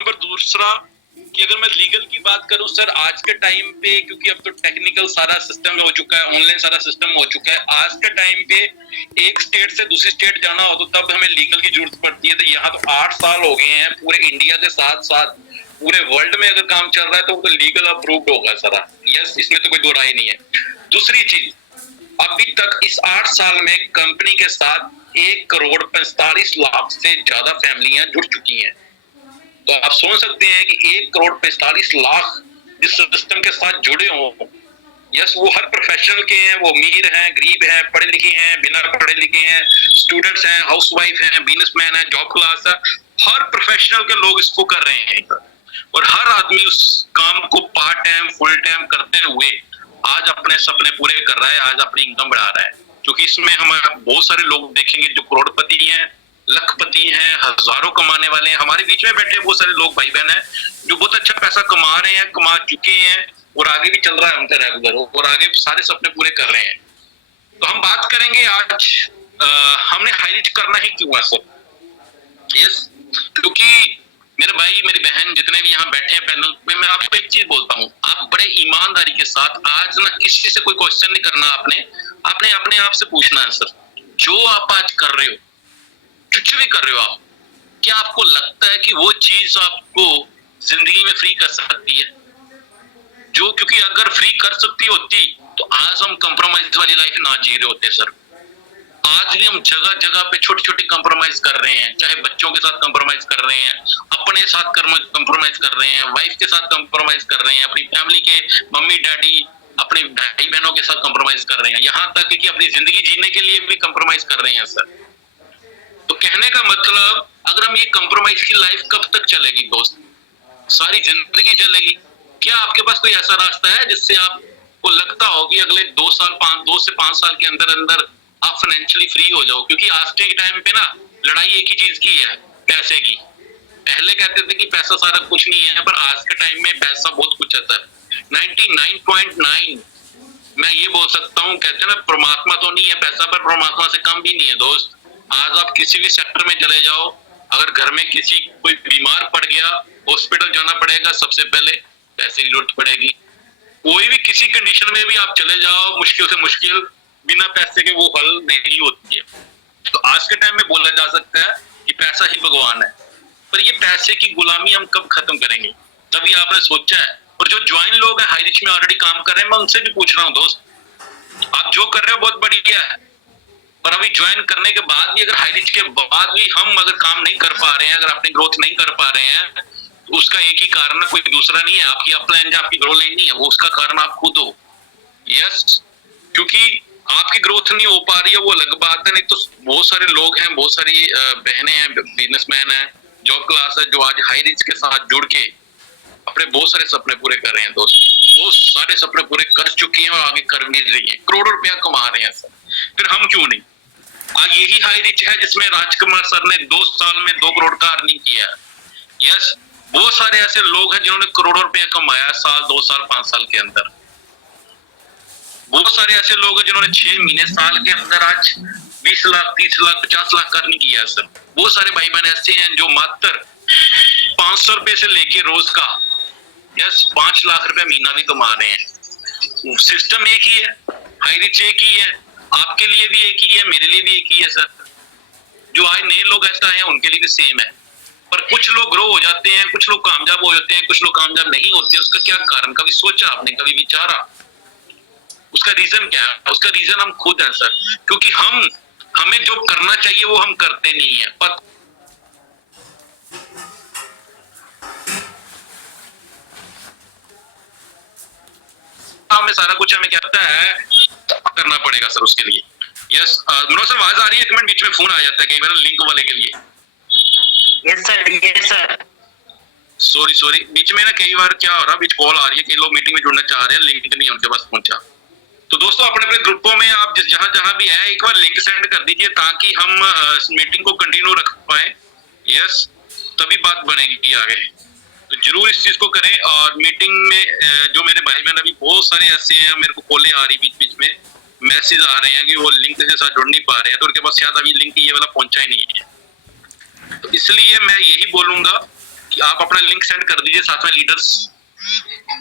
Number दूसरा कि अगर मैं लीगल की बात करूं सर, आज के टाइम पे क्योंकि अब तो टेक्निकल सारा सिस्टम हो चुका है, ऑनलाइन सारा सिस्टम हो चुका है, आज के टाइम पे एक स्टेट से दूसरी स्टेट जाना हो तो तब हमें लीगल की जरूरत पड़ती है। तो यहाँ तो 8 साल हो गए हैं, पूरे इंडिया के साथ साथ पूरे वर्ल्ड में अगर काम चल रहा है तो वो तो लीगल अप्रूव्ड होगा सारा। यस, इसमें तो कोई दो राय नहीं है। दूसरी चीज, अभी तक इस 8 साल में कंपनी के साथ 1 करोड़ 45 लाख से ज्यादा फैमिलियां जुड़ चुकी हैं। तो आप सोच सकते हैं कि 1 करोड़ 45 लाख जिस सिस्टम के साथ जुड़े हों, यस, वो हर प्रोफेशनल के हैं, वो अमीर हैं, गरीब हैं, पढ़े लिखे हैं, बिना पढ़े लिखे हैं, स्टूडेंट्स हैं, हाउसवाइफ हैं, बिजनेसमैन हैं, जॉब क्लास है, हर प्रोफेशनल के लोग इसको कर रहे हैं। और हर आदमी उस काम को पार्ट टाइम फुल टाइम करते हुए आज अपने सपने पूरे कर रहा है, आज अपनी इनकम बढ़ा रहा है। क्योंकि इसमें हमारे बहुत सारे लोग देखेंगे जो करोड़पति हैं, लखपति हैं, हजारों कमाने वाले हैं। हमारे बीच में बैठे बहुत सारे लोग भाई बहन हैं जो बहुत अच्छा पैसा कमा रहे हैं, कमा चुके हैं और आगे भी चल रहा है उनका रेगुलर, और आगे सारे सपने पूरे कर रहे हैं। तो हम बात करेंगे आज हमने हाई रीच करना ही क्यों है सर। यस, क्योंकि मेरे भाई मेरी बहन जितने भी यहाँ बैठे हैं पैनल में, मैं आपको एक चीज बोलता हूँ, आप बड़े ईमानदारी के साथ आज ना किसी से कोई क्वेश्चन नहीं करना, आपने आपने अपने आप से पूछना है सर, जो आप आज कर रहे हो, कुछ भी कर रहे हो आप, क्या आपको लगता है कि वो चीज आपको जिंदगी में फ्री कर सकती है? जो, क्योंकि अगर फ्री कर सकती होती तो आज हम कंप्रोमाइज वाली लाइफ ना जी रहे होते सर। आज भी हम जगह जगह पे छोटी छोटी कंप्रोमाइज कर रहे हैं, चाहे बच्चों के साथ कंप्रोमाइज कर रहे हैं, अपने साथ कंप्रोमाइज कर रहे हैं, वाइफ के साथ कंप्रोमाइज कर रहे हैं, अपनी फैमिली के मम्मी डैडी अपने भाई बहनों के साथ कंप्रोमाइज कर रहे हैं, यहाँ तक कि अपनी जिंदगी जीने के लिए भी कंप्रोमाइज कर रहे हैं सर। तो कहने का मतलब, अगर हम ये कंप्रोमाइज की लाइफ कब तक चलेगी दोस्त? सारी जिंदगी चलेगी। क्या आपके पास कोई ऐसा रास्ता है जिससे आपको लगता हो कि अगले 2 से 5 साल के अंदर अंदर आप फाइनेंशियली फ्री हो जाओ? क्योंकि आज के टाइम पे ना लड़ाई एक ही चीज की है, पैसे की। पहले कहते थे कि पैसा सारा कुछ नहीं है, पर आज के टाइम में पैसा बहुत कुछ है सर। 99.9 मैं ये बोल सकता हूँ, कहते हैं ना परमात्मा तो नहीं है पैसा, पर परमात्मा से कम भी नहीं है दोस्त। आज आप किसी भी सेक्टर में चले जाओ, अगर घर में किसी कोई बीमार पड़ गया, हॉस्पिटल जाना पड़ेगा, सबसे पहले पैसे की जरूरत पड़ेगी। कोई भी किसी कंडीशन में भी आप चले जाओ, मुश्किल से मुश्किल, बिना पैसे के वो हल नहीं होती है। तो आज के टाइम में बोला जा सकता है कि पैसा ही भगवान है। पर ये पैसे की गुलामी हम कब खत्म करेंगे, तभी आपने सोचा है। और जो ज्वाइन लोग हैं हाई रिच में ऑलरेडी काम कर रहे हैं, मैं उनसे भी पूछ रहा हूँ दोस्त, आप जो कर रहे हो बहुत बढ़िया है, पर अभी ज्वाइन करने के बाद भी, अगर हाई रिच के बाद भी हम अगर काम नहीं कर पा रहे हैं, अगर अपनी ग्रोथ नहीं कर पा रहे हैं, तो उसका एक ही कारण है, कोई दूसरा नहीं है। आपकी अपलाइन आपकी ग्रोथ लाइन नहीं है, वो उसका कारण आप खुद हो। यस, क्योंकि आपकी ग्रोथ नहीं हो पा रही है वो अलग बात है, नहीं तो बहुत सारे लोग हैं, बहुत सारी बहनें हैं, बिजनेसमैन हैं, जॉब क्लास है, जो आज हाई रिच के साथ जुड़ के अपने बहुत सारे सपने पूरे कर रहे हैं दोस्त। बहुत सारे सपने पूरे कर चुकी हैं और आगे कर भी रही हैं, करोड़ों रुपया कमा रहे हैं सर। फिर हम क्यों नहीं? आज यही हाई रिच है जिसमें राजकुमार सर ने 2 साल में 2 करोड़ का अर्निंग किया है। यस, बहुत सारे ऐसे लोग हैं जिन्होंने करोड़ों रुपया कमाया साल, 2 साल, 5 साल के अंदर। बहुत सारे ऐसे लोग हैं जिन्होंने 6 महीने, साल के अंदर आज 20 लाख, 30 लाख, 50 लाख का अर्निंग किया है सर। बहुत सारे भाई बहन ऐसे हैं जो मात्र 500 रुपए से लेके रोज का 5 लाख रुपए महीना भी कमा रहे हैं। सिस्टम एक ही है, हाई रिच एक ही है, आपके लिए भी एक ही है, मेरे लिए भी एक ही है सर। जो आज नए लोग ऐसा है उनके लिए भी सेम है। पर कुछ लोग ग्रो हो जाते हैं, कुछ लोग कामयाब हो जाते हैं, कुछ लोग कामयाब नहीं होते। उसका क्या कारण, कभी सोचा आपने, कभी विचारा? उसका रीजन क्या है? उसका रीजन हम खुद हैं सर, क्योंकि हमें जो करना चाहिए वो हम करते नहीं है। हमें सारा कुछ हमें क्या होता है करना पड़ेगा सर उसके लिए। यस, मनोज सर आवाज आ रही है? एक मिनट, बीच में फोन आ जाता है कई बार लिंक वाले के लिए। Yes sir, yes sir. Sorry, बीच में ना कई बार क्या हो रहा है, बीच कॉल आ रही है, कई लोग मीटिंग में जुड़ना चाह रहे हैं, लिंक नहीं उनके पास पहुंचा। तो दोस्तों अपने अपने ग्रुपों में आप जहां जहां भी हैं एक बार लिंक सेंड कर दीजिए ताकि हम मीटिंग को कंटिन्यू रख पाए। यस, तभी बात बनेगी आगे। तो जरूर इस चीज को करें। और मीटिंग में जो मेरे भाई बहन अभी बहुत सारे ऐसे हैं, मेरे को कॉलें आ रही बीच बीच में, मैसेज आ रहे हैं कि वो लिंक के साथ जुड़ नहीं पा रहे हैं, तो उनके पास शायद अभी लिंक ये वाला पहुंचा ही नहीं है। तो इसलिए मैं यही बोलूंगा कि आप अपना लिंक सेंड कर दीजिए, साथ में लीडर्स।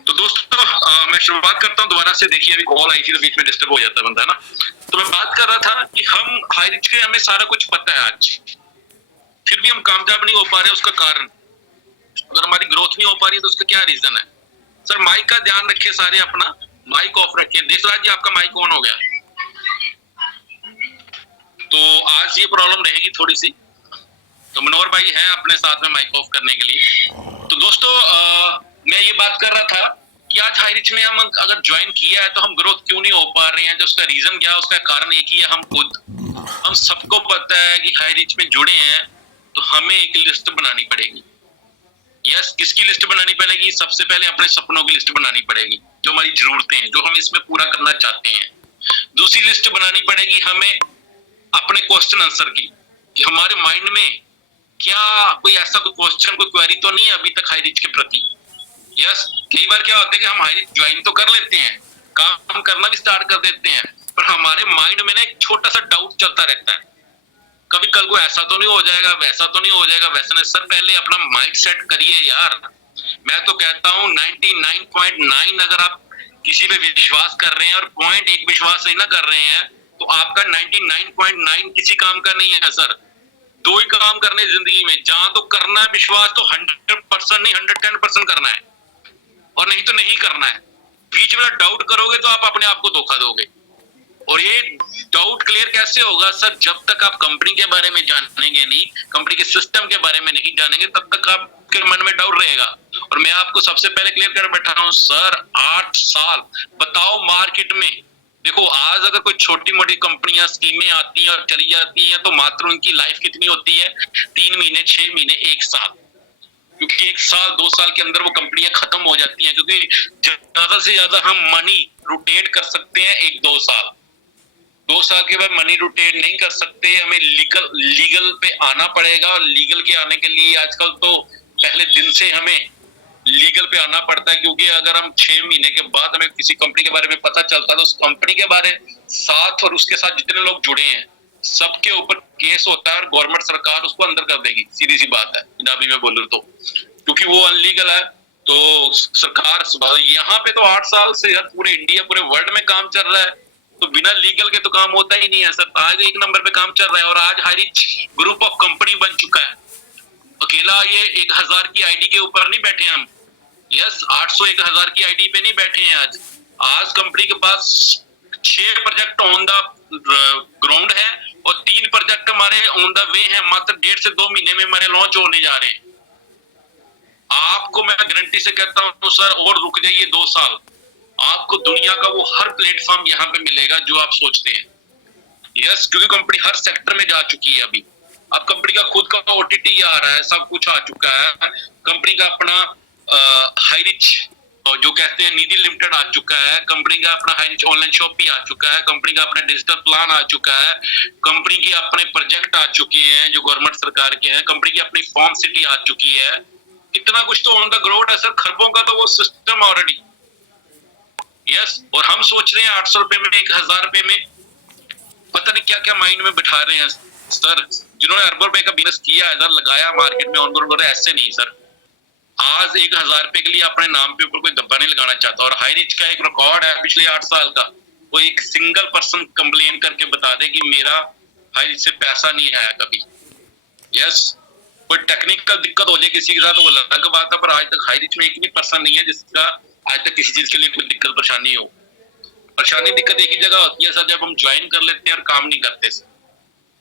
तो दोस्तों मैं शुरुआत करता हूँ दोबारा से। देखिए अभी कॉल आई थी तो बीच में डिस्टर्ब हो जाता है बंदा ना। तो मैं बात कर रहा था कि हम हाई रिच के हमें सारा कुछ पता है आज, फिर भी हम कामयाब नहीं हो पा रहे। उसका कारण, अगर हमारी ग्रोथ नहीं हो पा रही तो उसका क्या रीजन है? सर माइक का ध्यान रखिए, सारे अपना माइक ऑफ रखिए। देशराज जी आपका माइक ऑन हो गया, तो आज ये प्रॉब्लम रहेगी थोड़ी सी। तो मनोहर भाई हैं अपने साथ में माइक ऑफ करने के लिए। तो दोस्तों मैं ये बात कर रहा था कि आज हाई रिच में हम अगर ज्वाइन किया है तो हम ग्रोथ क्यों नहीं हो पा रहे हैं? जो उसका रीजन क्या है? उसका कारण एक ही है, हम खुद। हम सबको पता है कि हाई रिच में जुड़े हैं तो हमें एक लिस्ट बनानी पड़ेगी। यस, किसकी लिस्ट बनानी पड़ेगी? सबसे पहले अपने सपनों की लिस्ट बनानी पड़ेगी, जो हमारी जरूरतें हैं, जो हम इसमें पूरा करना चाहते हैं। दूसरी लिस्ट बनानी पड़ेगी हमें अपने क्वेश्चन आंसर की, कि हमारे माइंड में क्या कोई ऐसा कोई क्वेश्चन, कोई क्वेरी तो नहीं है अभी तक हाई रिच के प्रति। यस, कई बार क्या होता है कि हम हाई रिच ज्वाइन तो कर लेते हैं, काम करना भी स्टार्ट कर देते हैं, पर हमारे माइंड में ना एक छोटा सा डाउट चलता रहता है, कभी कल को ऐसा तो नहीं हो जाएगा, वैसा तो नहीं हो जाएगा, वैसा नहीं। सर पहले अपना माइंड सेट करिए यार। मैं तो कहता हूँ 99.9 अगर आप किसी पे विश्वास कर रहे हैं और पॉइंट एक विश्वास नहीं ना कर रहे हैं तो आपका 99.9 किसी काम का नहीं है सर। दो ही काम करने जिंदगी में, जहां तो करना है विश्वास तो 100% नहीं 110% करना है, और नहीं तो नहीं करना है। बीच में डाउट करोगे तो आप अपने आप को धोखा दोगे। और ये डाउट क्लियर कैसे होगा सर? जब तक आप कंपनी के बारे में जानेंगे नहीं, कंपनी के सिस्टम के बारे में नहीं जानेंगे, तब तक आपके मन में डाउट रहेगा। और मैं आपको सबसे पहले क्लियर कर बैठा हूं सर, 8 साल बताओ मार्केट में। देखो आज अगर कोई छोटी मोटी कंपनियां स्कीमें आती हैं और चली जाती हैं तो मात्र उनकी लाइफ कितनी होती है? 3 महीने, 6 महीने, 1 साल। क्योंकि 1 साल 2 साल के अंदर वो कंपनियां खत्म हो जाती हैं, क्योंकि ज्यादा से ज्यादा हम मनी रोटेट कर सकते हैं 1-2 साल। 2 साल के बाद मनी रोटेट नहीं कर सकते, हमें लीगल पे आना पड़ेगा। और लीगल के आने के लिए आजकल तो पहले दिन से हमें लीगल पे आना पड़ता है, क्योंकि अगर हम 6 महीने के बाद हमें किसी कंपनी के बारे में पता चलता है तो उस कंपनी के बारे साथ और उसके साथ जितने लोग जुड़े हैं सबके ऊपर केस होता है और गवर्नमेंट सरकार उसको अंदर कर देगी। सीधी सी बात है पंजाबी में बोलूं तो, क्योंकि वो अनलीगल है। तो सरकार यहाँ पे तो 8 साल से पूरे इंडिया, पूरे वर्ल्ड में काम चल रहा है, तो बिना लीगल के तो काम होता ही नहीं है सर। आज 1 नंबर पे काम चल रहा है और आज high rich group of company बन चुका है। अकेला ये 1000 की आईडी के ऊपर नहीं बैठे हम। यस, 800-1000 की आईडी पे नहीं बैठे हैं आज। आज कंपनी के पास 6 प्रोजेक्ट ऑन द ग्राउंड है और 3 प्रोजेक्ट हमारे ऑन द वे है। मात्र 1.5 से 2 महीने में हमारे लॉन्च होने जा रहे हैं। आपको मैं गारंटी से कहता हूँ सर, और रुक जाइए 2 साल, आपको दुनिया का वो हर प्लेटफॉर्म यहाँ पे मिलेगा जो आप सोचते हैं। यस, क्योंकि कंपनी हर सेक्टर में जा चुकी है अभी। अब कंपनी का खुद का ओटीटी आ रहा है, सब कुछ आ चुका है। कंपनी का अपना हाई रिच जो कहते हैं निधि लिमिटेड आ चुका है। कंपनी का अपना हाई रिच ऑनलाइन शॉप भी आ चुका है। कंपनी का अपना डिजिटल प्लान आ चुका है। कंपनी के अपने प्रोजेक्ट आ चुके हैं जो गवर्नमेंट सरकार के हैं। कंपनी की अपनी फॉर्म सिटी आ चुकी है। इतना कुछ तो ऑन द ग्राउंड है सर, खरबों का तो वो सिस्टम ऑलरेडी। यस, और हम सोच रहे हैं 800 रुपए में, 1000 रुपए में, पता नहीं क्या क्या माइंड में बिठा रहे हैं सर। जिन्होंने अरबों रुपए का बिजनेस किया है सर, लगाया मार्केट में, ऑन ऐसे नहीं सर। आज 1000 रुपए के लिए अपने नाम पे ऊपर कोई धब्बा नहीं लगाना चाहता। और हाई रिच का एक रिकॉर्ड है पिछले 8 साल का, कोई एक सिंगल पर्सन कंप्लेन करके बता दे कि मेरा हाई रिच से पैसा नहीं आया कभी। यस, कोई टेक्निकल दिक्कत हो जाए किसी के साथ तो वो अलग बात है, पर आज तक हाई रिच में एक भी पर्सन नहीं है जिसका आज तक किसी चीज के लिए कोई दिक्कत परेशानी हो। परेशानी दिक्कत एक ही जगह होती है सर, जब हम ज्वाइन कर लेते हैं और काम नहीं करते सर,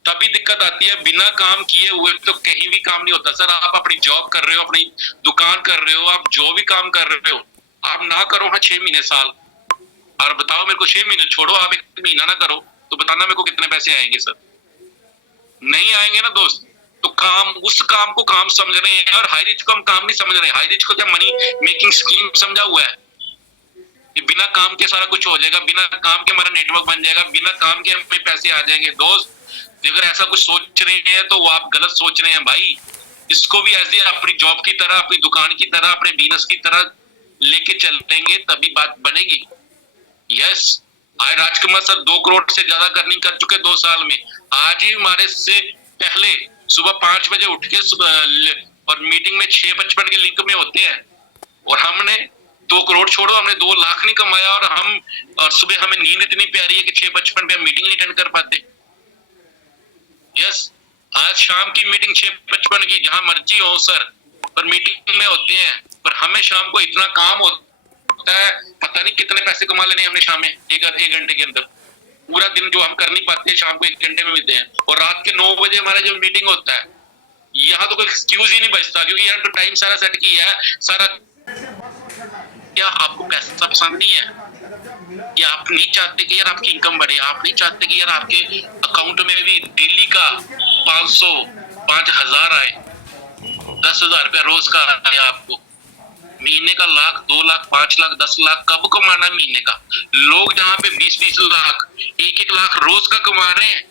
तभी दिक्कत आती है। बिना काम किए हुए तो कहीं भी काम नहीं होता सर। आप अपनी जॉब कर रहे हो, अपनी दुकान कर रहे हो, आप जो भी काम कर रहे हो, आप ना करो हाँ 6 महीने साल, और बताओ मेरे को 6 महीने छोड़ो, आप 1 महीना ना करो तो बताना मेरे को कितने पैसे आएंगे सर? नहीं आएंगे ना दोस्त। तो काम, उस काम को काम समझ रहे हैं और हाई रिच को हम काम नहीं समझ रहे। हाई रिच को जब मनी मेकिंग स्कीम समझा हुआ है, ये बिना काम के सारा कुछ हो जाएगा, बिना काम के हमारा नेटवर्क बन जाएगा, बिना काम के हमें पैसे आ जाएंगे। दोस्त अगर ऐसा कुछ सोच रहे हैं तो वो आप गलत सोच रहे हैं भाई। इसको भी ऐसे अपनी जॉब की तरह, अपनी दुकान की तरह, अपने बिजनेस की तरह लेके चलेंगे तभी बात बनेगी। यस, आज राजकुमार सर 2 करोड़ से ज्यादा अर्निंग कर चुके 2 साल में। आज ही हमारे से पहले सुबह 5 बजे उठ के और मीटिंग में 655 के लिंक में होते हैं, और हमने 2 करोड़ छोड़ो, हमने 2 लाख नहीं कमाया, और सुबह हमें नींद इतनी प्यारी है कि 655 पे हम मीटिंग नहीं अटेंड कर पाते। यस, आज शाम की मीटिंग 655 की, जहां मर्जी हो सर, पर मीटिंग में होते हैं, पर हमें शाम को इतना काम होता है, पता नहीं कितने पैसे कमा लेने हमने शाम में एक घंटे के अंदर। पूरा दिन जो हम कर नहीं पाते शाम को 1 घंटे में मिलते हैं, और रात के 9 बजे हमारा जो मीटिंग होता है, यहाँ तो कोई एक्सक्यूज ही नहीं बचता, क्योंकि यार तो टाइम सारा सेट किया है सारा। क्या आपको पैसा पसंद नहीं है, कि आप नहीं चाहते कि यार आपकी इनकम बढ़े, आप नहीं चाहते कि यार आपके अकाउंट में भी डेली का 500 5000 आए, 10,000 रुपया रोज का आए, आपको महीने का लाख 2 लाख 5 लाख 10 लाख कब कमाना महीने का? लोग जहाँ पे 20-20 लाख 1-1 लाख रोज का कमा रहे हैं,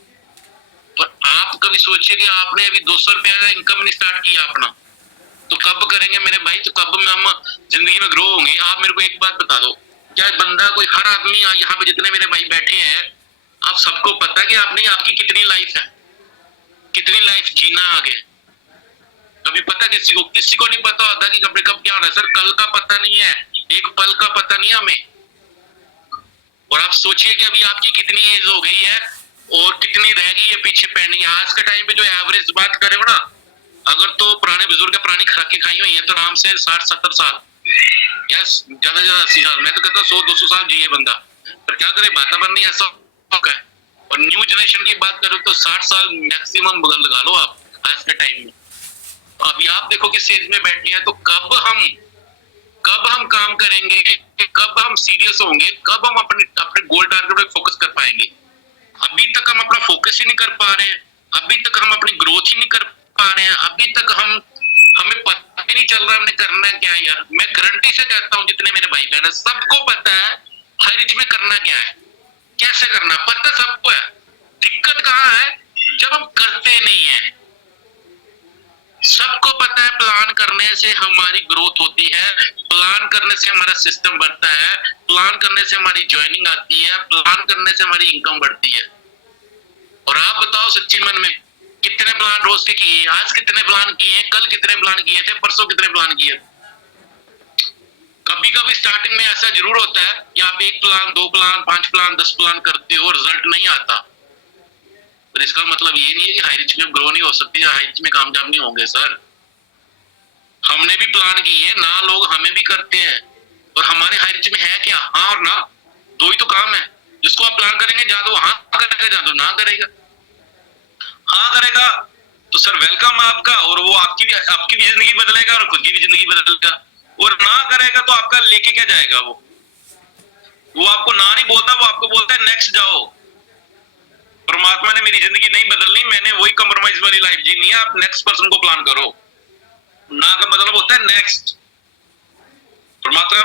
पर आप कभी सोचिए कि आपने अभी 200 रुपया का इनकम नहीं स्टार्ट किया अपना, तो कब करेंगे मेरे भाई? तो कब में हम जिंदगी में ग्रो होंगे? आप मेरे को एक बात बता दो, क्या बंदा कोई, हर आदमी यहाँ पे जितने मेरे भाई बैठे हैं, आप सबको पता है कि आपने आपकी कितनी लाइफ है, कितनी लाइफ जीना आगे? कभी पता किसी को नहीं पता होता कि कब कब क्या होना है सर। कल का पता नहीं है, एक पल का पता नहीं है हमें। और आप सोचिए कि अभी आपकी कितनी एज हो गई है और कितनी रह गई है पीछे पेंडिंग। आज के टाइम पे जो एवरेज बात करें ना, अगर तो पुराने बुजुर्ग पुरानी खुराकें खाई हुई है तो आराम से 60-70 साल, यस, ज्यादा 80 साल, मैं तो कहता हूँ 100-200 साल जिए बंदा, पर क्या करे, वातावरण नहीं ऐसा है। और न्यू जनरेशन की बात करूँ तो 60 साल मैक्सिमम बगल लगा लो आप आज के टाइम में। अभी आप देखो कि स्टेज में बैठे हैं, तो कब हम काम करेंगे, कब हम सीरियस होंगे, कब हम अपने गोल टारगेट पे फोकस कर पाएंगे? अभी तक हम अपना फोकस ही नहीं कर पा रहे हैं, अभी तक हम अपनी ग्रोथ ही नहीं कर पा रहे हैं, अभी तक हमें पता ही नहीं चल रहा हमने करना क्या है। यार मैं गारंटी से कहता हूँ, जितने मेरे भाई बहन सबको पता है हाई रिच में करना क्या है, कैसे करना, पता सबको है। दिक्कत कहाँ है? जब हम करते नहीं है। सबको पता है प्लान करने से हमारी ग्रोथ होती है, प्लान करने से हमारा सिस्टम बढ़ता है, प्लान करने से हमारी ज्वाइनिंग आती है, प्लान करने से हमारी इनकम बढ़ती है। और आप बताओ सच्ची मन में, कितने प्लान रोज के किए, आज कितने प्लान किए, कल कितने प्लान किए थे, परसों कितने प्लान किए? कभी कभी स्टार्टिंग में ऐसा जरूर होता है कि आप 1 प्लान 2 प्लान 5 प्लान 10 प्लान करते हो, रिजल्ट नहीं आता, पर इसका मतलब ये नहीं है कि हाई रिच में ग्रो नहीं हो सकती या हाई रिच में कामयाब नहीं होंगे सर। हमने भी प्लान किए ना, लोग हमें भी करते हैं, और हमारे हाई रिच में है क्या? हाँ और ना, 2 ही तो काम है। जिसको आप प्लान करेंगे, जहाँ तो हाँ करेगा, जहाँ तो ना करेगा। हाँ करेगा तो सर वेलकम आपका, और वो आपकी भी जिंदगी बदलेगा और खुद की भी जिंदगी बदलेगा। और ना करेगा तो आपका लेके क्या जाएगा? वो आपको ना नहीं बोलता, वो आपको बोलता है नेक्स्ट जाओ। परमात्मा ने मेरी जिंदगी नहीं बदलनी, मैंने वही कॉम्प्रोमाइज वाली लाइफ जीनी है, आप नेक्स्ट पर्सन को प्लान करो। ना का मतलब होता है नेक्स्ट। परमात्मा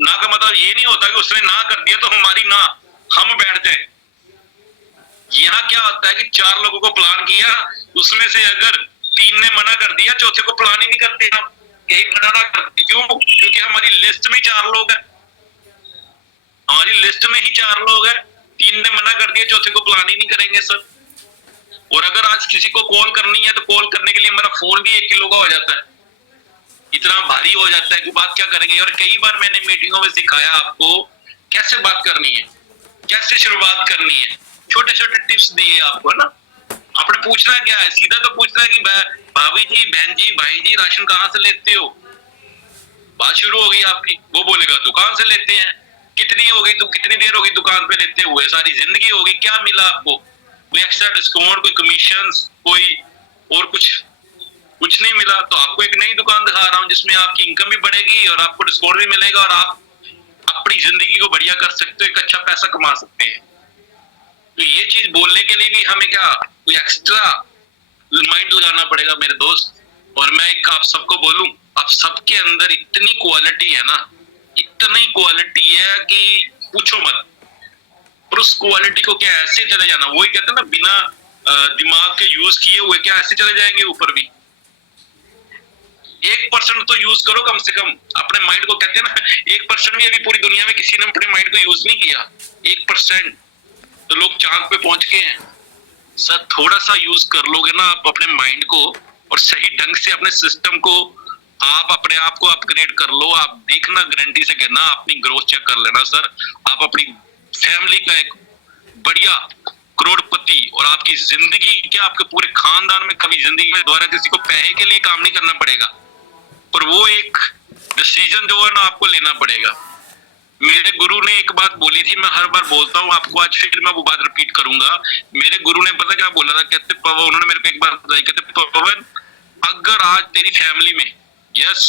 ना का मतलब ये नहीं होता कि उसने ना कर दिया तो हमारी ना हम बैठ जाए। यहाँ क्या होता है कि 4 लोगों को प्लान किया, उसमें से अगर 3 ने मना कर दिया, चौथे को प्लान ही नहीं करते हम, यही मना ना करते। क्यों? क्योंकि हमारी लिस्ट में 4 लोग हैं, हमारी लिस्ट में ही 4 लोग हैं, 3 ने मना कर दिया, चौथे को प्लान ही नहीं करेंगे सर। और अगर आज किसी को कॉल करनी है तो कॉल करने के लिए मेरा फोन भी 1 किलो का हो जाता है, इतना भारी हो जाता है कि बात क्या करेंगे। और कई बार मैंने मीटिंगों में सिखाया आपको कैसे बात करनी है, कैसे शुरुआत करनी है, छोटे छोटे टिप्स दिए आपको ना। आपने पूछना क्या है, सीधा तो पूछना है कि भाभी जी, बहन जी, भाई जी, राशन कहाँ से लेते हो? बात शुरू हो गई आपकी। वो बोलेगा दुकान से लेते हैं। कितनी हो गई, कितनी देर हो गई दुकान पे लेते हुए? सारी जिंदगी हो गई। क्या मिला आपको? कोई एक्स्ट्रा डिस्काउंट, कोई कमीशन, कोई और कुछ नहीं मिला। तो आपको एक नई दुकान दिखा रहा हूँ जिसमें आपकी इनकम भी बढ़ेगी और आपको डिस्काउंट भी मिलेगा, और आप अपनी जिंदगी को बढ़िया कर सकते हो, एक अच्छा पैसा कमा सकते हैं। तो ये चीज बोलने के लिए भी हमें क्या कोई एक्स्ट्रा माइंड लगाना पड़ेगा मेरे दोस्त। और मैं एक आप सबको बोलूं, आप सबके अंदर इतनी क्वालिटी है ना, इतनी क्वालिटी है कि पूछो मत। पर उस क्वालिटी को क्या ऐसे चले जाना, वही कहते हैं ना, बिना दिमाग के यूज किए हुए क्या ऐसे चले जाएंगे ऊपर भी। 1% तो यूज करो कम से कम अपने माइंड को। कहते हैं ना 1% भी अभी पूरी दुनिया में किसी ने अपने माइंड को यूज नहीं किया। 1% तो लोग चांद पे पहुंच गए हैं। सर थोड़ा सा यूज कर लोगे ना आप अपने माइंड को, और सही ढंग से अपने सिस्टम को आप अपने आप को अपग्रेड कर लो। आप देखना, गारंटी से कहना, अपनी ग्रोथ चेक कर लेना सर। आप अपनी फैमिली का एक बढ़िया करोड़पति और आपकी जिंदगी क्या, आपके पूरे खानदान में कभी जिंदगी में दोबारा किसी को पैसे के लिए काम नहीं करना पड़ेगा, पर वो एक डिसीजन जो है ना आपको लेना पड़ेगा। मेरे गुरु ने एक बात बोली थी, मैं हर बार बोलता हूँ आपको, आज फिर मैं वो बात रिपीट करूंगा। मेरे गुरु ने पता क्या बोला था, कहते पवन, उन्होंने मेरे को एक बात बताई, कहते पवन अगर आज तेरी फैमिली में, यस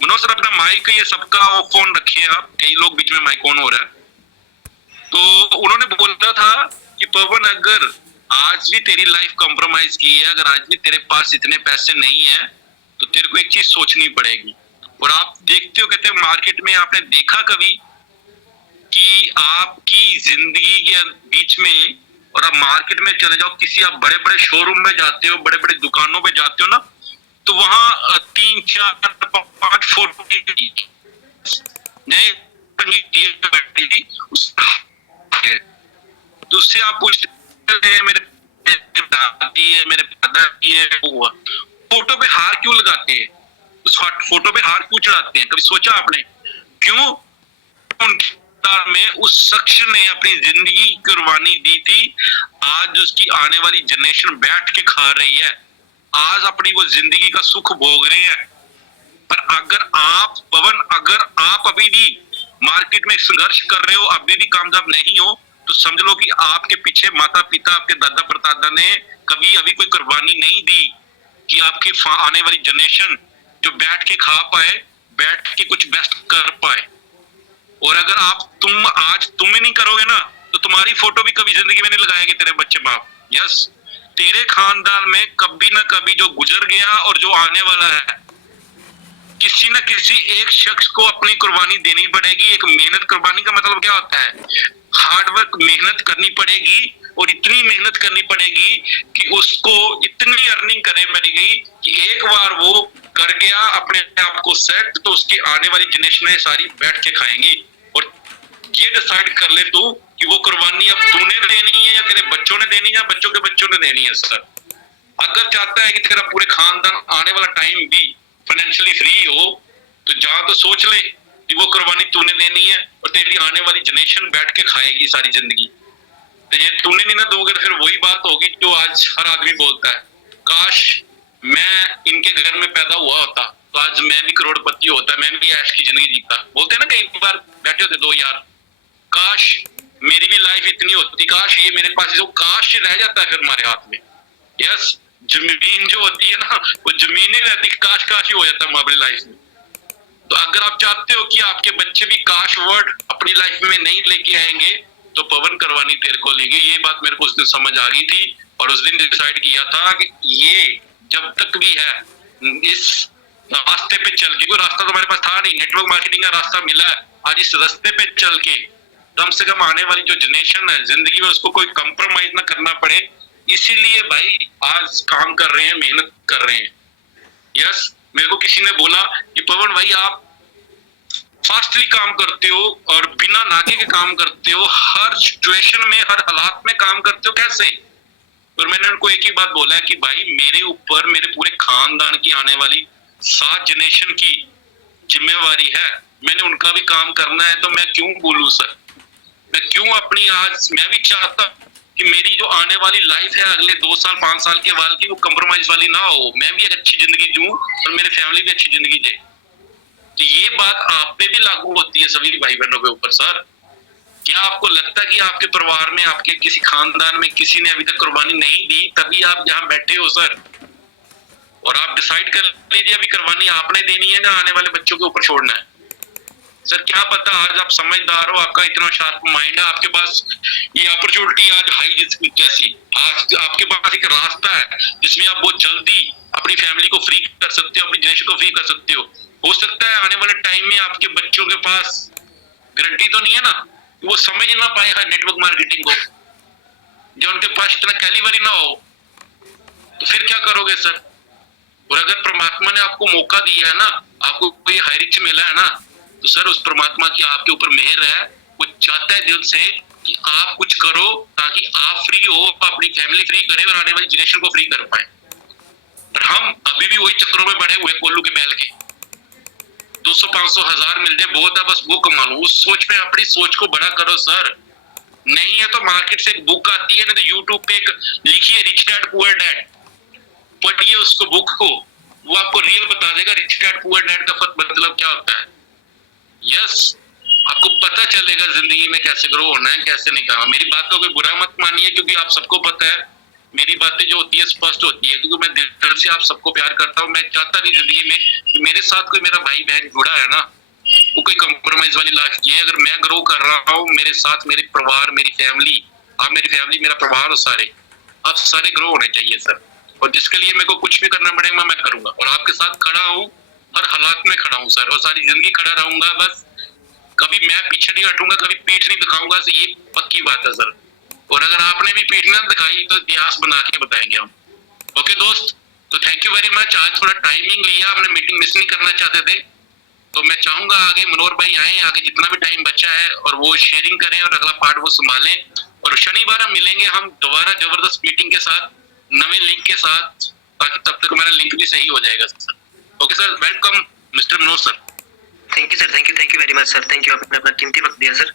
मनोज सर अपना माइक ये सबका ऑफ फोन रखिए आप, कई लोग बीच में माइक ऑन हो रहा है। तो उन्होंने बोला था कि पवन अगर आज भी तेरी लाइफ कॉम्प्रोमाइज की है, अगर आज भी तेरे पास इतने पैसे नहीं है, तो तेरे को एक चीज सोचनी पड़ेगी। और आप देखते हो, कहते हैं मार्केट में आपने देखा कभी कि आपकी जिंदगी के बीच में, और आप मार्केट में चले जाओ, किसी आप बड़े बड़े शोरूम में जाते हो, बड़े बड़े दुकानों में जाते हो ना, तो वहां 3 4 5 फोटो नए तो उससे आप पूछते हैं मेरे दादी है, मेरे दादाजी है, हुआ फोटो पे हार क्यों लगाते हैं, उस फोटो पे हार क्यों चढ़ाते हैं? कभी सोचा आपने क्यों? में उस शख्स ने अपनी जिंदगी कुर्बानी दी थी, आज उसकी आने वाली जनरेशन बैठ के खा रही है, आज अपनी वो जिंदगी का सुख भोग रहे हैं। पर अगर आप पवन, अगर आप अभी भी मार्केट में संघर्ष कर रहे हो, अभी भी कामयाब नहीं हो, तो समझ लो कि आपके पीछे माता पिता, आपके दादा परदादा ने कभी अभी कोई कुर्बानी नहीं दी कि आपकी आने वाली जनरेशन जो बैठ के खा पाए, बैठ के कुछ बेस्ट कर पाए। और अगर तुम आज तुम ही नहीं करोगे ना, तो तुम्हारी फोटो भी कभी जिंदगी में नहीं लगाएंगे तेरे बच्चे बाप। यस, तेरे खानदान में कभी ना कभी जो गुजर गया और जो आने वाला है, किसी न किसी एक शख्स को अपनी कुर्बानी देनी पड़ेगी। एक मेहनत, कुर्बानी का मतलब क्या होता है? हार्डवर्क, मेहनत करनी पड़ेगी, और इतनी मेहनत करनी पड़ेगी कि उसको इतनी अर्निंग करनी पड़ेगी कि एक बार वो कर गया अपने आप को सेट, तो उसकी आने वाली जनरेशन सारी बैठ के खाएंगी। और ये डिसाइड कर ले तू कि वो कुर्बानी अब तूने देनी है या तेरे बच्चों ने देनी है या बच्चों के बच्चों ने देनी है। सर अगर चाहता है कि तेरा पूरे खानदान आने वाला टाइम भी फाइनेंशियली फ्री हो, तो जा तो सोच ले कि वो कुर्बानी तूने देनी है और तेरी आने वाली जनरेशन बैठ के खाएगी सारी जिंदगी। तो ये तूने नहीं ना दोगे, तो फिर वही बात होगी जो आज हर आदमी बोलता है, काश मैं इनके घर में पैदा हुआ होता तो आज मैं भी करोड़पति होता, मैं भी ऐश की जिंदगी जीता। बोलते हैं ना कई बार, बैठे होते दो यार, काश मेरी भी लाइफ इतनी होती, काश ये मेरे पास, जो काश रह जाता है फिर हमारे हाथ में। यस, जमीन जो होती है ना, वो जमीन ही रहती, काश काश ही हो जाता है हमारी लाइफ में। तो अगर आप चाहते हो कि आपके बच्चे भी काश वर्ड अपनी लाइफ में नहीं लेके आएंगे, तो पवन करवानी तेरे को लेंगे। ये बात मेरे को उस दिन समझ आ गई थी, और उस दिन डिसाइड किया था कि ये जब तक भी है इस रास्ते पे चल के, कोई रास्ता तो हमारे पास था नहीं, नेटवर्क मार्केटिंग का रास्ता मिला है, आज इस रास्ते पे चल के कम से कम आने वाली जो जनरेशन है जिंदगी में, उसको कोई कंप्रोमाइज ना करना पड़े। इसीलिए भाई आज काम कर रहे हैं, मेहनत कर रहे हैं। यस, मेरे को किसी ने बोला कि पवन भाई आप फास्टली काम करते हो और बिना नागे के काम करते हो, हर सिचुएशन में, हर हालात में काम करते हो, कैसे? और मैंने उनको एक ही बात बोला है कि भाई मेरे ऊपर मेरे पूरे खानदान की आने वाली 7 जनरेशन की जिम्मेवारी है, मैंने उनका भी काम करना है, तो मैं क्यों बोलूं सर? मैं क्यों अपनी, आज मैं भी चाहता कि मेरी जो आने वाली लाइफ है अगले 2 साल 5 साल के बाद की, वो कंप्रोमाइज वाली ना हो, मैं भी एक अच्छी जिंदगी जीऊं और मेरी फैमिली भी अच्छी जिंदगी दे। तो ये बात आप पे भी लागू होती है सभी भाई बहनों के ऊपर। सर क्या आपको लगता है कि आपके परिवार में, आपके किसी खानदान में किसी ने अभी तक कुर्बानी नहीं दी, तभी आप यहाँ बैठे हो सर? और आप डिसाइड कर लीजिए अभी कुर्बानी आपने देनी है ना आने वाले बच्चों के ऊपर छोड़ना है। सर क्या पता आज आप समझदार हो, आपका इतना शार्प माइंड है, आपके पास ये अपॉर्चुनिटी आज हाई जैसी, आज आपके पास एक रास्ता है जिसमें आप बहुत जल्दी अपनी फैमिली को फ्री कर सकते हो, अपनी जनरेशन को फ्री कर सकते हो सकता है आने वाले टाइम में आपके बच्चों के पास गारंटी तो नहीं है ना, वो समझ ना पाएगा नेटवर्क मार्केटिंग को, जो उनके पास इतना कैलिबर ही ना हो, तो फिर क्या करोगे सर? और अगर परमात्मा ने आपको मौका दिया है ना, आपको कोई हाईरिच मिला है ना, तो सर उस परमात्मा की आपके ऊपर मेहर है, वो चाहता है दिल से कि आप कुछ करो ताकि आप फ्री हो, अपनी फैमिली फ्री करें और आने वाली जनरेशन को फ्री कर पाए। और हम अभी भी वही चक्रों में पड़े हुए कोल्लू के बैल के। 200 500 1000 मिल जाए बहुत है, बस वो कमा लो। उस सोच पे अपनी सोच को बड़ा करो सर। नहीं है तो मार्केट से एक बुक आती है ना, तो यूट्यूब पे एक लिखिए रिच डैड पुअर डैड, पढ़िए उसको बुक को, वो आपको रियल बता देगा रिच डैड पुअर डैड का मतलब क्या होता है। यस, आपको पता चलेगा जिंदगी में कैसे ग्रो होना है, कैसे नहीं करना। मेरी बात का कोई बुरा मत मानिए, क्योंकि आप सबको पता है मेरी बातें जो होती है स्पष्ट होती है, क्योंकि मैं दिल से आप सबको प्यार करता हूँ। मैं चाहता नहीं जिंदगी में कि मेरे साथ कोई मेरा भाई बहन जुड़ा है ना, वो कोई कंप्रोमाइज वाली लाइफ जिए। अगर मैं ग्रो कर रहा हूँ, मेरे साथ मेरे परिवार, मेरी फैमिली, आप मेरी फैमिली मेरा परिवार हो, सारे आप सारे ग्रो होने चाहिए सर। और जिसके लिए मेरे को कुछ भी करना पड़ेगा मैं करूंगा, और आपके साथ खड़ा हूँ, हर हालात में खड़ा हूँ सर, और सारी जिंदगी खड़ा रहूंगा। बस कभी मैं पीछे नहीं हटूंगा, कभी पीठ नहीं दिखाऊंगा, ये पक्की बात है सर। और अगर आपने भी पीठ ना दिखाई तो इतिहास बना के बताएंगे हम। ओके दोस्त, तो थैंक यू वेरी मच। आज थोड़ा टाइमिंग लिया, हमने मीटिंग मिस नहीं करना चाहते थे, तो मैं चाहूंगा आगे मनोहर भाई आए, आगे जितना भी टाइम बचा है और वो शेयरिंग करें और अगला पार्ट वो संभालें। और शनिवार हम मिलेंगे हम दोबारा जबरदस्त मीटिंग के साथ, नवे लिंक के साथ, ताकि तब तक मेरा लिंक भी सही हो जाएगा sir. Okay sir, welcome mister Manoj sir. Thank you sir, thank you very much sir, thank you, आपने अपना कीमती वक्त दिया sir,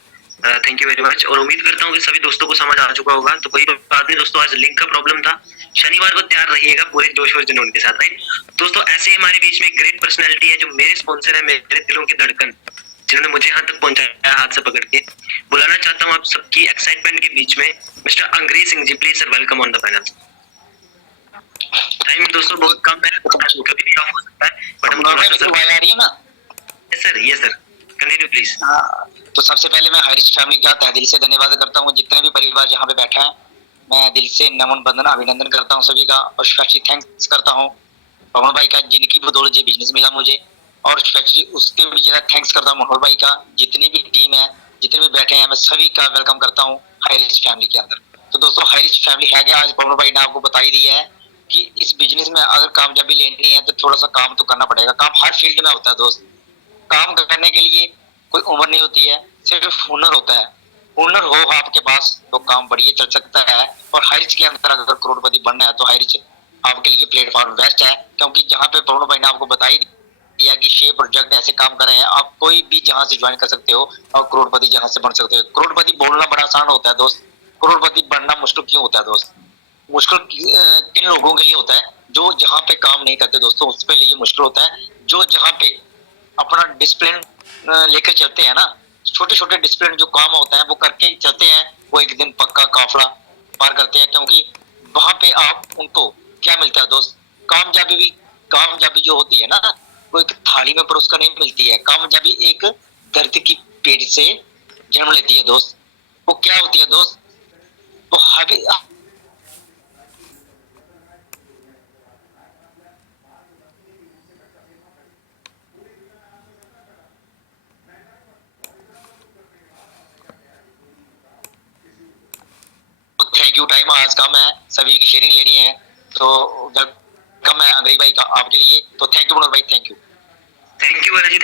thank you very much. और उम्मीद करता हूँ कि सभी दोस्तों को समझ आ चुका होगा। तो कोई बात नहीं दोस्तों, आज लिंक का प्रॉब्लम था, शनिवार को तैयार रहिएगा पूरे जोश और जुनून के साथ, राइट दोस्तों। ऐसे ही हमारे बीच में एक ग्रेट पर्सनैलिटी है जो मेरे स्पॉन्सर है, मेरे दिलों की धड़कन, जिन्होंने मुझे यहाँ तक पहुंचाया हाथ से पकड़ के। बुलाना चाहता हूँ आप सबकी एक्साइटमेंट के बीच में mister Angrez Singh ji, please sir, welcome on the panel. Time दोस्तों बहुत कम है, कभी भी ऑफ हो सकता है, बट हम थोड़ा सा सर, ये सर कंटिन्यू प्लीज। तो सबसे पहले मैं हरीश फैमिली का तहे दिल से धन्यवाद करता हूँ। जितने भी परिवार यहाँ पे बैठा है, मैं दिल से नमन बंदना अभिनंदन करता हूँ सभी का, और स्पेशली थैंक्स करता हूँ पवन भाई का, जिनकी बदौलत ये बिजनेस मिला मुझे, और स्पेशली उसके भी थैंक्स करता हूँ मनोहर भाई का। जितनी भी टीम है, जितने भी बैठे हैं, मैं सभी का वेलकम करता हूँ हरीश फैमिली के अंदर। तो दोस्तों हरीश फैमिली है क्या, आज पवन भाई ने आपको बता ही दिया है कि इस बिजनेस में अगर कामयाबी लेनी है तो थोड़ा सा काम तो करना पड़ेगा। काम हर फील्ड में होता है दोस्त, काम करने के लिए कोई उम्र नहीं होती है, सिर्फ हुनर होता है। हुनर हो आपके पास तो काम बढ़िया चल सकता है। और हाइरिच के अंदर अगर करोड़पति बनना है तो हाइरिच आपके लिए प्लेटफॉर्म बेस्ट है, क्योंकि जहाँ पे पवन भाई ने आपको बताई दिया कि 6 प्रोजेक्ट ऐसे काम कर रहे हैं, आप कोई भी जहाँ से ज्वाइन कर सकते हो और करोड़पति जहाँ से बन सकते हो। करोड़पति बोलना बड़ा आसान होता है दोस्त, करोड़पति बनना मुश्किल क्यों होता है दोस्त? मुश्किल किन लोगों के लिए होता है? जो जहाँ पे काम नहीं करते दोस्तों, उसके लिए मुश्किल होता है। जो जहाँ पे अपना डिसिप्लिन लेकर चलते हैं ना, छोटे छोटे डिसिप्लिन जो काम होता है वो करके चलते हैं, वो एक दिन पक्का काफला पार करते हैं। क्योंकि वहां पे आप उनको क्या मिलता है दोस्त? कामयाबी जो होती है ना, वो एक थाली में परोस कर नहीं मिलती है। कामयाबी एक दर्द की पेट से जन्म लेती है दोस्त। वो क्या होती है दोस्त? वो थैंक यू, टाइम आज कम है, सभी की शेयरिंग लेनी है, तो वेलकम है अंग्रेज भाई का आपके लिए। तो थैंक यू मनोहर भाई, थैंक यू वाला जी,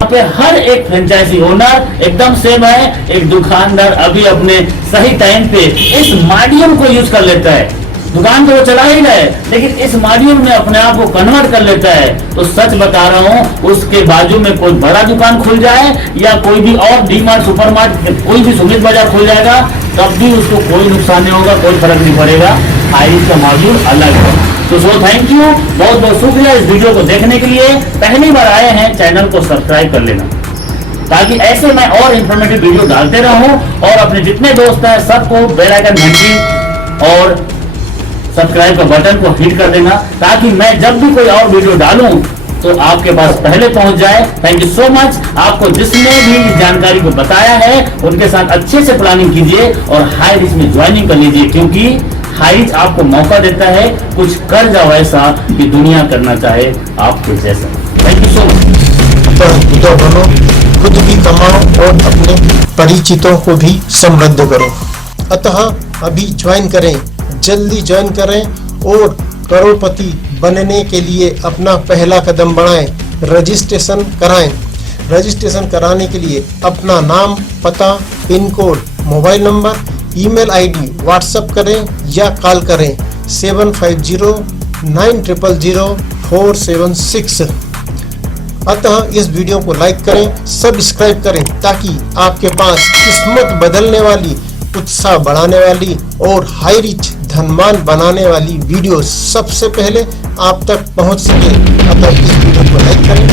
पे हर एक फ्रेंचाइजी ओनर एकदम सेम है। एक दुकानदार अभी अपने सही टाइम पे इस माध्यम को यूज कर लेता है, दुकान तो वो चला ही रहा है, लेकिन इस माध्यम में अपने आप को कन्वर्ट कर लेता है। तो सच बता रहा हूँ, उसके बाजू में कोई बड़ा दुकान खुल जाए या कोई भी और डी-मार्ट, सुपर मार्ट, कोई भी सुमित बाजार खुल जाएगा, तब भी उसको कोई नुकसान नहीं होगा, कोई फर्क नहीं पड़ेगा। हाइरिच का मॉड्यूल अलग है। तो सो थैंक यू, बहुत बहुत शुक्रिया इस वीडियो को देखने के लिए। पहली बार आए हैं, चैनल को सब्सक्राइब कर लेना, ताकि ऐसे मैं और इंफॉर्मेटिव वीडियो डालते रहूं। और अपने जितने दोस्त हैं सबको बेल आइकन घंटी और सब्सक्राइब का बटन को हिट कर देना, ताकि मैं जब भी कोई और वीडियो डालूं तो आपके पास पहले पहुंच जाए। Thank you so much. आपको जिसने भी इस जानकारी को बताया है उनके साथ अच्छे से प्लानिंग कीजिए और हाइरिच में ज्वाइनिंग कर लीजिए, क्योंकि हाइरिच आपको मौका देता है कुछ कर जाओ ऐसा कि दुनिया करना चाहे आपके जैसा। Thank you so much. बनो, खुद भी कमाओ और अपने परिचितों को भी समृद्ध करो। अतः अभी ज्वाइन करें, जल्दी ज्वाइन करें और करोड़पति बनने के लिए अपना पहला कदम बढ़ाएं। रजिस्ट्रेशन कराएं। रजिस्ट्रेशन कराने के लिए अपना नाम, पता, pin code, mobile number, email ID WhatsApp करें या कॉल करें। 7509000476। अतः इस वीडियो को लाइक करें, सब्सक्राइब करें, ताकि आपके पास किस्मत बदलने वाली, उत्साह बढ़ाने वाली और हाई रिच धनवान बनाने वाली वीडियो सबसे पहले आप तक पहुंच सके। अतः इस वीडियो को लाइक करें,